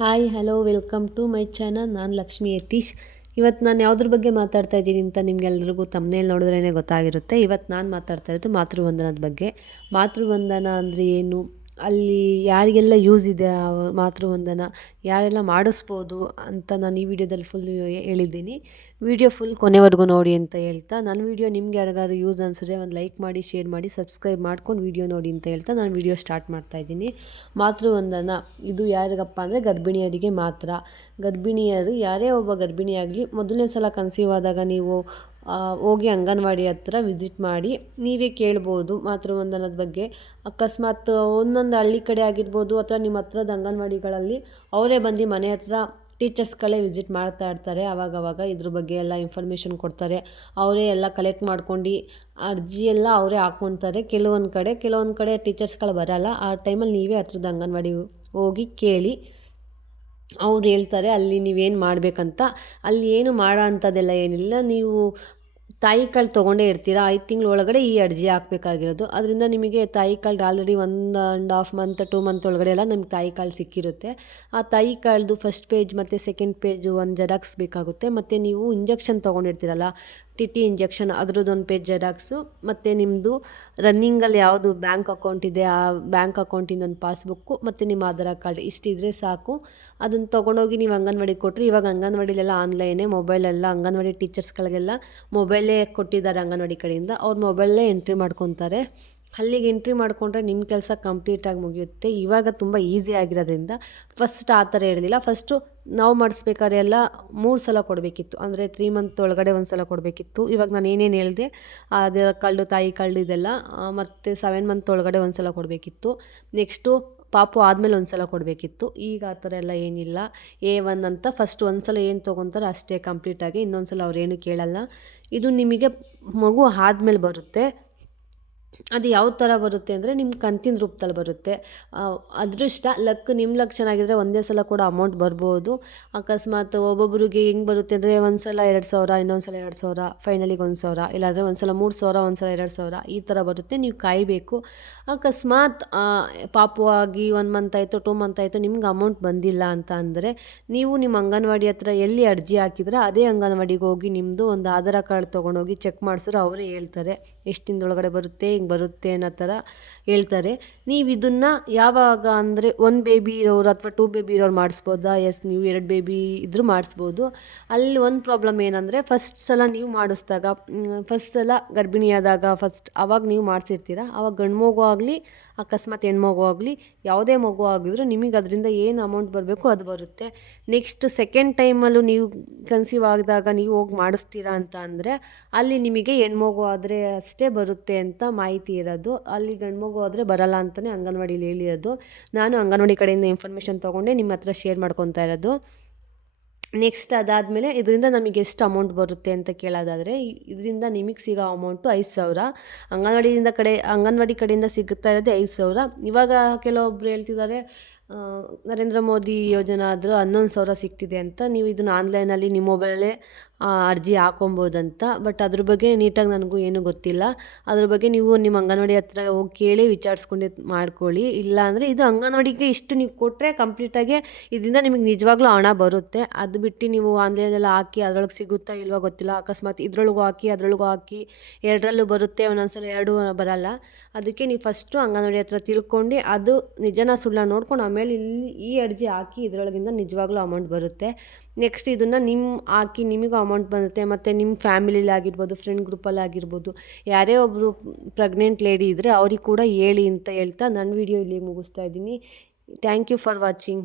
Hi hello welcome to my channel. ನಾನು ಲಕ್ಷ್ಮಿ ಯತೀಶ್. ಇವತ್ತು ನಾನು ಯಾವುದ್ರ ಬಗ್ಗೆ ಮಾತಾಡ್ತಾ ಇದ್ದೀನಿ ಅಂತ ನಿಮ್ಗೆಲ್ರಿಗೂ ತಮ್ಮನೇಲಿ ನೋಡಿದ್ರೇ ಗೊತ್ತಾಗಿರುತ್ತೆ. ಇವತ್ತು ನಾನು ಮಾತಾಡ್ತಾ ಇರೋದು ಮಾತೃವಂದನದ ಬಗ್ಗೆ. ಮಾತೃವಂದನ ಅಂದರೆ ಏನು, ಅಲ್ಲಿ ಯಾರಿಗೆಲ್ಲ ಯೂಸ್ ಇದೆ ಆ ಮಾತೃವಂದನ, ಯಾರೆಲ್ಲ ಮಾಡಿಸ್ಬೋದು ಅಂತ ನಾನು ಈ ವಿಡಿಯೋದಲ್ಲಿ ಫುಲ್ ಹೇಳಿದ್ದೀನಿ. ವಿಡಿಯೋ ಫುಲ್ ಕೊನೆವರೆಗೂ ನೋಡಿ ಅಂತ ಹೇಳ್ತಾ, ನನ್ನ ವಿಡಿಯೋ ನಿಮ್ಗೆ ಯಾರಿಗಾದ್ರು ಯೂಸ್ ಅನಿಸಿದ್ರೆ ಒಂದು ಲೈಕ್ ಮಾಡಿ, ಶೇರ್ ಮಾಡಿ, ಸಬ್ಸ್ಕ್ರೈಬ್ ಮಾಡ್ಕೊಂಡು ವಿಡಿಯೋ ನೋಡಿ ಅಂತ ಹೇಳ್ತಾ ನಾನು ವಿಡಿಯೋ ಸ್ಟಾರ್ಟ್ ಮಾಡ್ತಾಯಿದ್ದೀನಿ. ಮಾತೃವಂದನ ಇದು ಯಾರಿಗಪ್ಪ ಅಂದರೆ ಗರ್ಭಿಣಿಯರಿಗೆ ಮಾತ್ರ. ಗರ್ಭಿಣಿಯರು ಯಾರೇ ಒಬ್ಬ ಗರ್ಭಿಣಿಯಾಗಲಿ ಮೊದಲನೇ ಸಲ ಕನ್ಸೀವ್ ಆದಾಗ ನೀವು ಹೋಗಿ ಅಂಗನವಾಡಿ ಹತ್ರ ವಿಸಿಟ್ ಮಾಡಿ ನೀವೇ ಕೇಳ್ಬೋದು ಮಾತೃವಂದನದ ಬಗ್ಗೆ. ಅಕಸ್ಮಾತ್ ಒಂದೊಂದು ಹಳ್ಳಿ ಕಡೆ ಆಗಿರ್ಬೋದು ಅಥವಾ ನಿಮ್ಮ ಹತ್ರದ ಅಂಗನವಾಡಿಗಳಲ್ಲಿ ಅವರೇ ಬಂದು ಮನೆ ಹತ್ರ ಟೀಚರ್ಸ್ಗಳೇ ವಿಸಿಟ್ ಮಾಡ್ತಾ ಇರ್ತಾರೆ. ಆವಾಗವಾಗ ಇದ್ರ ಬಗ್ಗೆ ಎಲ್ಲ ಇನ್ಫಾರ್ಮೇಷನ್ ಕೊಡ್ತಾರೆ. ಅವರೇ ಎಲ್ಲ ಕಲೆಕ್ಟ್ ಮಾಡ್ಕೊಂಡು ಅರ್ಜಿ ಎಲ್ಲ ಅವರೇ ಹಾಕ್ಕೊತಾರೆ. ಕೆಲವೊಂದು ಕಡೆ ಟೀಚರ್ಸ್ಗಳು ಬರೋಲ್ಲ. ಆ ಟೈಮಲ್ಲಿ ನೀವೇ ಹತ್ರದ ಅಂಗನವಾಡಿ ಹೋಗಿ ಕೇಳಿ, ಅವ್ರು ಹೇಳ್ತಾರೆ ಅಲ್ಲಿ ನೀವೇನು ಮಾಡಬೇಕಂತ. ಅಲ್ಲಿ ಏನು ಮಾಡೋ ಅಂಥದ್ದೆಲ್ಲ ಏನಿಲ್ಲ. ನೀವು ತಾಯಿ ಕಾಳು ತೊಗೊಂಡೇ ಇರ್ತೀರ, 5 ತಿಂಗಳ ಒಳಗಡೆ ಈ ಅರ್ಜಿ ಹಾಕಬೇಕಾಗಿರೋದು. ಅದರಿಂದ ನಿಮಗೆ ತಾಯಿ ಕಾರ್ಡ್ ಆಲ್ರೆಡಿ 1.5 ಮಂತ್ 2 ಮಂತ್ ಒಳಗಡೆ ಎಲ್ಲ ನಿಮ್ಗೆ ತಾಯಿ ಕಾರ್ಡ್ ಸಿಕ್ಕಿರುತ್ತೆ. ಆ ತಾಯಿ ಕಾರ್ಡ್ದು ಫಸ್ಟ್ ಪೇಜ್ ಮತ್ತು ಸೆಕೆಂಡ್ ಪೇಜು ಒಂದು ಜೆರಾಕ್ಸ್ ಬೇಕಾಗುತ್ತೆ. ಮತ್ತು ನೀವು ಇಂಜೆಕ್ಷನ್ ತೊಗೊಂಡಿರ್ತೀರಲ್ಲ, TT ಇಂಜೆಕ್ಷನ್, ಅದ್ರದ್ದೊಂದು ಪೇಜ್ ಜೆರಾಕ್ಸು, ಮತ್ತು ನಿಮ್ಮದು ರನ್ನಿಂಗಲ್ಲಿ ಯಾವುದು ಬ್ಯಾಂಕ್ ಅಕೌಂಟ್ ಇದೆ ಆ ಬ್ಯಾಂಕ್ ಅಕೌಂಟಿಂದ ಒಂದು ಪಾಸ್ಬುಕ್ಕು ಮತ್ತು ನಿಮ್ಮ ಆಧಾರ್ ಕಾರ್ಡ್ ಇಷ್ಟಿದ್ರೆ ಸಾಕು. ಅದನ್ನು ತೊಗೊಂಡೋಗಿ ನೀವು ಅಂಗನವಾಡಿಗೆ ಕೊಟ್ಟರೆ, ಇವಾಗ ಅಂಗನವಾಡಿಲೆಲ್ಲ ಆನ್ಲೈನೇ, ಮೊಬೈಲೆಲ್ಲ ಅಂಗನವಾಡಿ ಟೀಚರ್ಸ್ಗಳಿಗೆಲ್ಲ ಮೊಬೈಲೇ ಕೊಟ್ಟಿದ್ದಾರೆ ಅಂಗನವಾಡಿ ಕಡೆಯಿಂದ. ಅವ್ರ ಮೊಬೈಲೇ ಎಂಟ್ರಿ ಮಾಡ್ಕೊತಾರೆ. ಅಲ್ಲಿಗೆ ಎಂಟ್ರಿ ಮಾಡಿಕೊಂಡ್ರೆ ನಿಮ್ಮ ಕೆಲಸ ಕಂಪ್ಲೀಟಾಗಿ ಮುಗಿಯುತ್ತೆ. ಇವಾಗ ತುಂಬ ಈಸಿ ಆಗಿರೋದ್ರಿಂದ ಫಸ್ಟ್ ಆ ಥರ ಹೇಳಿಲ್ಲ. ಫಸ್ಟು ನಾವು ಮಾಡಿಸ್ಬೇಕಾದ್ರೆ ಎಲ್ಲ 3 ಸಲ ಕೊಡಬೇಕಿತ್ತು. ಅಂದರೆ 3 ಮಂತ್ ಒಳಗಡೆ ಒಂದು ಸಲ ಕೊಡಬೇಕಿತ್ತು. ಇವಾಗ ನಾನು ಏನೇನು ಹೇಳಿದೆ ಅದರ ಕಳ್ಳು, ತಾಯಿ ಕಳ್ಳು ಇದೆಲ್ಲ, ಮತ್ತು 7 ಮಂತ್ ಒಳಗಡೆ ಒಂದು ಸಲ ಕೊಡಬೇಕಿತ್ತು. ನೆಕ್ಸ್ಟು ಪಾಪು ಆದಮೇಲೆ ಒಂದು ಸಲ ಕೊಡಬೇಕಿತ್ತು. ಈಗ ಆ ಥರ ಎಲ್ಲ ಏನಿಲ್ಲ. A1 ಅಂತ ಫಸ್ಟ್ ಒಂದು ಸಲ ಏನು ತೊಗೊತಾರೆ ಅಷ್ಟೇ ಕಂಪ್ಲೀಟಾಗಿ, ಇನ್ನೊಂದು ಸಲ ಅವ್ರೇನು ಕೇಳಲ್ಲ. ಇದು ನಿಮಗೆ ಮಗು ಆದಮೇಲೆ ಬರುತ್ತೆ. ಅದು ಯಾವ ಥರ ಬರುತ್ತೆ ಅಂದರೆ ನಿಮ್ಮ ಕಂತಿನ ರೂಪದಲ್ಲಿ ಬರುತ್ತೆ. ಅದೃಷ್ಟ, ನಿಮ್ಮ ಲಕ್ ಚೆನ್ನಾಗಿದ್ದರೆ ಒಂದೇ ಸಲ ಕೂಡ ಅಮೌಂಟ್ ಬರ್ಬೋದು. ಅಕಸ್ಮಾತ್ ಒಬ್ಬೊಬ್ಬರಿಗೆ ಹೆಂಗೆ ಬರುತ್ತೆ ಅಂದರೆ ಒಂದು ಸಲ 2,000, ಇನ್ನೊಂದು ಸಲ 2,000, ಫೈನಲಿಗೆ 1,000, ಇಲ್ಲಾಂದರೆ ಒಂದು ಸಲ 3,000, ಒಂದು ಸಲ 2,000 ಈ ಥರ ಬರುತ್ತೆ. ನೀವು ಕಾಯಬೇಕು. ಅಕಸ್ಮಾತ್ ಪಾಪು ಆಗಿ 1 ಮಂತ್ ಆಯಿತು, 2 ಮಂತ್ ಆಯಿತು, ನಿಮ್ಗೆ ಅಮೌಂಟ್ ಬಂದಿಲ್ಲ ಅಂತ ಅಂದರೆ ನೀವು ನಿಮ್ಮ ಅಂಗನವಾಡಿ ಹತ್ರ ಎಲ್ಲಿ ಅರ್ಜಿ ಹಾಕಿದ್ರೆ ಅದೇ ಅಂಗನವಾಡಿಗೆ ಹೋಗಿ ನಿಮ್ಮದು ಒಂದು ಆಧಾರ್ ಕಾರ್ಡ್ ತೊಗೊಂಡೋಗಿ ಚೆಕ್ ಮಾಡಿಸಿದ್ರೆ ಅವರೇ ಹೇಳ್ತಾರೆ ಎಷ್ಟು ದಿನದೊಳಗಡೆ ಬರುತ್ತೆ, ಹಿಂಗೆ ಬರುತ್ತೆ ಅನ್ನೋ ಥರ ಹೇಳ್ತಾರೆ. ನೀವು ಇದನ್ನು ಯಾವಾಗ ಅಂದರೆ 1 ಬೇಬಿ ಇರೋರು ಅಥವಾ 2 ಬೇಬಿ ಇರೋರು ಮಾಡಿಸ್ಬೋದಾ? ಎಸ್, ನೀವು 2 ಬೇಬಿ ಇದ್ದರೂ ಮಾಡಿಸ್ಬೋದು. ಅಲ್ಲಿ ಒಂದು ಪ್ರಾಬ್ಲಮ್ ಏನಂದರೆ, ಫಸ್ಟ್ ಸಲ ನೀವು ಮಾಡಿಸಿದಾಗ, ಫಸ್ಟ್ ಸಲ ಗರ್ಭಿಣಿಯಾದಾಗ ಆವಾಗ ನೀವು ಮಾಡಿಸಿರ್ತೀರ. ಆವಾಗ ಗಂಡು ಮಗು ಆಗಲಿ ಅಕಸ್ಮಾತ್ ಹೆಣ್ಮಗು ಆಗಲಿ ಯಾವುದೇ ಮಗು ಆಗಿದ್ರು ನಿಮಗೆ ಅದರಿಂದ ಏನು ಅಮೌಂಟ್ ಬರಬೇಕು ಅದು ಬರುತ್ತೆ. ನೆಕ್ಸ್ಟ್ ಸೆಕೆಂಡ್ ಟೈಮಲ್ಲೂ ನೀವು ಕನ್ಸೀವ್ ಆಗಿದಾಗ ನೀವು ಹೋಗಿ ಮಾಡಿಸ್ತೀರಾ ಅಂತ ಅಂದರೆ ಅಲ್ಲಿ ನಿಮಗೆ ಹೆಣ್ಮಗು ಆದರೆ ಅಷ್ಟೇ ಬರುತ್ತೆ ಅಂತ ಮಾಹಿತಿ ಇರೋದು. ಅಲ್ಲಿ ಗಂಡು ಮಗು ಆದರೆ ಬರಲ್ಲ ಅಂತಲೇ ಅಂಗನವಾಡಿಲಿ ಹೇಳಿರೋದು. ನಾನು ಅಂಗನವಾಡಿ ಕಡೆಯಿಂದ ಇನ್ಫಾರ್ಮೇಷನ್ ತೊಗೊಂಡೆ ನಿಮ್ಮ ಹತ್ರ ಶೇರ್ ಮಾಡ್ಕೊತಾ ಇರೋದು. ನೆಕ್ಸ್ಟ್ ಅದಾದಮೇಲೆ ಇದರಿಂದ ನಮಗೆ ಎಷ್ಟು ಅಮೌಂಟ್ ಬರುತ್ತೆ ಅಂತ ಕೇಳೋದಾದರೆ, ಇದರಿಂದ ನಿಮಗೆ ಸಿಗೋ ಅಮೌಂಟು 5,000. ಅಂಗನವಾಡಿ ಕಡೆಯಿಂದ ಸಿಗುತ್ತಾ ಇರೋದೇ 5,000. ಇವಾಗ ಕೆಲವೊಬ್ರು ಹೇಳ್ತಿದ್ದಾರೆ ನರೇಂದ್ರ ಮೋದಿ ಯೋಜನೆ ಆದರೂ 11,000 ಸಿಗ್ತಿದೆ ಅಂತ. ನೀವು ಇದನ್ನು ಆನ್ಲೈನಲ್ಲಿ ನಿಮ್ಮ ಮೊಬೈಲೇ ಅರ್ಜಿ ಹಾಕೊಬೋದಂತ. ಬಟ್ ಅದ್ರ ಬಗ್ಗೆ ನೀಟಾಗಿ ನನಗೂ ಏನೂ ಗೊತ್ತಿಲ್ಲ. ಅದ್ರ ಬಗ್ಗೆ ನೀವು ನಿಮ್ಮ ಅಂಗನವಾಡಿ ಹತ್ರ ಹೋಗಿ ಕೇಳಿ ವಿಚಾರಿಸ್ಕೊಂಡು ಮಾಡ್ಕೊಳ್ಳಿ. ಇಲ್ಲ ಅಂದರೆ ಇದು ಅಂಗನವಾಡಿಗೆ ಇಷ್ಟು ನೀವು ಕೊಟ್ಟರೆ ಕಂಪ್ಲೀಟಾಗಿ ಇದರಿಂದ ನಿಮಗೆ ನಿಜವಾಗ್ಲೂ ಹಣ ಬರುತ್ತೆ. ಅದು ಬಿಟ್ಟು ನೀವು ಆನ್ಲೈನೆಲ್ಲ ಹಾಕಿ ಅದರೊಳಗೆ ಸಿಗುತ್ತಾ ಇಲ್ವೋ ಗೊತ್ತಿಲ್ಲ. ಅಕಸ್ಮಾತ್ ಇದರೊಳಗೂ ಹಾಕಿ ಅದರೊಳಗೂ ಹಾಕಿ ಎರಡರಲ್ಲೂ ಬರುತ್ತೆ, ಒಂದೊಂದ್ಸಲ 2 ಬರಲ್ಲ. ಅದಕ್ಕೆ ನೀವು ಫಸ್ಟು ಅಂಗನವಾಡಿ ಹತ್ರ ತಿಳ್ಕೊಂಡು ಅದು ನಿಜನ ಸುಳ್ಳ ನೋಡ್ಕೊಂಡು ಆಮೇಲೆ ಇಲ್ಲಿ ಈ ಅರ್ಜಿ ಹಾಕಿ ಇದರೊಳಗಿಂದ ನಿಜವಾಗ್ಲೂ ಅಮೌಂಟ್ ಬರುತ್ತೆ. ನೆಕ್ಸ್ಟ್ ಇದನ್ನು ಹಾಕಿ ನಿಮಗೂ ಅಮೌಂಟ್ ಬರುತ್ತೆ. ಮತ್ತು ನಿಮ್ಮ ಫ್ಯಾಮಿಲಿಲಿ ಆಗಿರ್ಬೋದು, ಫ್ರೆಂಡ್ ಗ್ರೂಪಲ್ಲಿ ಆಗಿರ್ಬೋದು, ಯಾರೇ ಒಬ್ಬರು ಪ್ರೆಗ್ನೆಂಟ್ ಲೇಡಿ ಇದ್ದರೆ ಅವ್ರಿಗೆ ಕೂಡ ಹೇಳಿ ಅಂತ ಹೇಳ್ತಾ ನನ್ನ ವಿಡಿಯೋ ಇಲ್ಲಿಗೆ ಮುಗಿಸ್ತಾ ಇದ್ದೀನಿ. Thank you for watching.